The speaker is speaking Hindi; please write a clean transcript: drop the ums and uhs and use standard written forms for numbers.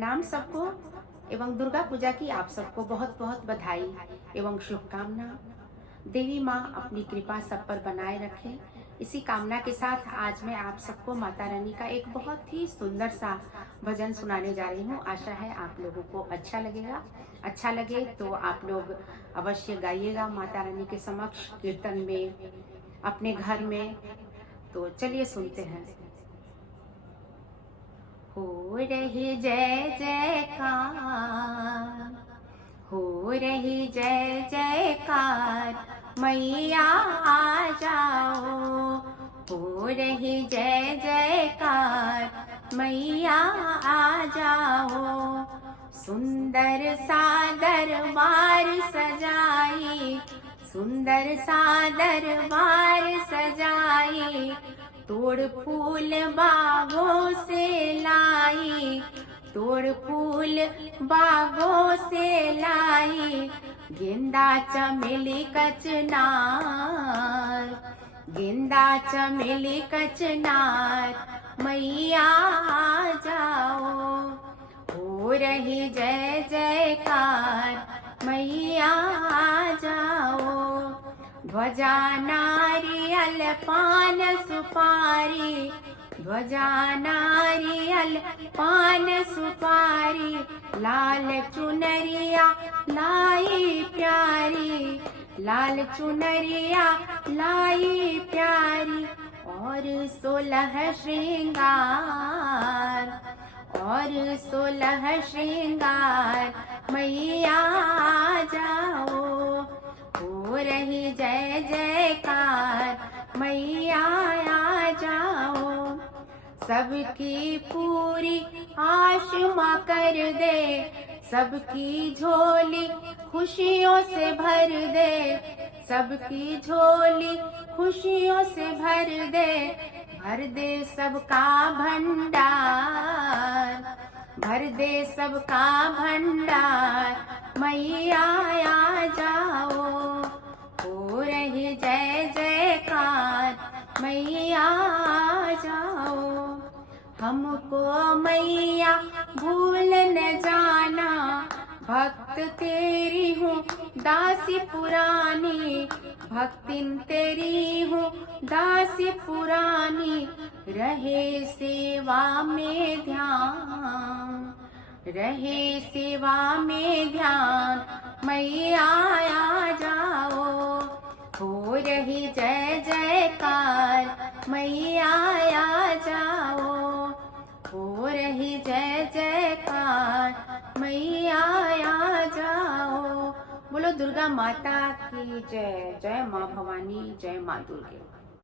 प्रणाम सबको एवं दुर्गा पूजा की आप सबको बहुत बहुत बधाई एवं शुभकामना। देवी माँ अपनी कृपा सब पर बनाए रखे, इसी कामना के साथ आज मैं आप सबको माता रानी का एक बहुत ही सुंदर सा भजन सुनाने जा रही हूँ। आशा है आप लोगों को अच्छा लगेगा। अच्छा लगे तो आप लोग अवश्य गाइएगा माता रानी के समक्ष कीर्तन में, अपने घर में। तो चलिए सुनते हैं। हो रही जय जयकार, हो रही जय जयकार, मैया आ जाओ। हो रही जय जयकार, मैया आ जाओ। सुंदर सा दरबार सजाई, सुंदर सा दरबार सजाई, तोड़ फूल बागों से लाई, तोड़ फूल बागों से लाई। गेंदा चमेली कचनार, गेंदा चमेली कचनार, मैया आ जाओ। हो रही जय जयकार, मैया आ जाओ। ध्वजा नारियल पान सुपारी, ध्वजा नारियल पान सुपारी, लाल चुनरिया लाई प्यारी, लाल चुनरिया लाई प्यारी। और 16 श्रृंगार, और 16 श्रृंगार, मैया आ जाओ। हो रही जय जयकार, मैया आ जाओ। सबकी पूरी आश माँ कर दे, सबकी झोली खुशियों से भर दे, सबकी झोली खुशियों से भर दे। भर दे सबका भंडार, भर दे सबका भंडार, मैया आ जाओ। हो रही जय जयकार, मैया आ जाओ। हमको मैया भूल न जाना, भक्त तेरी हूँ दासी पुरानी, भक्तिन तेरी हूँ दासी पुरानी। रहे सेवा में ध्यान, रहे सेवा में ध्यान, मैया आ जाओ। हो रही जय जयकार, मैया आ जाओ। हो रही जय जयकार, मैया आ जाओ। बोलो दुर्गा माता की जय। जय माँ भवानी, जय माँ दुर्गे।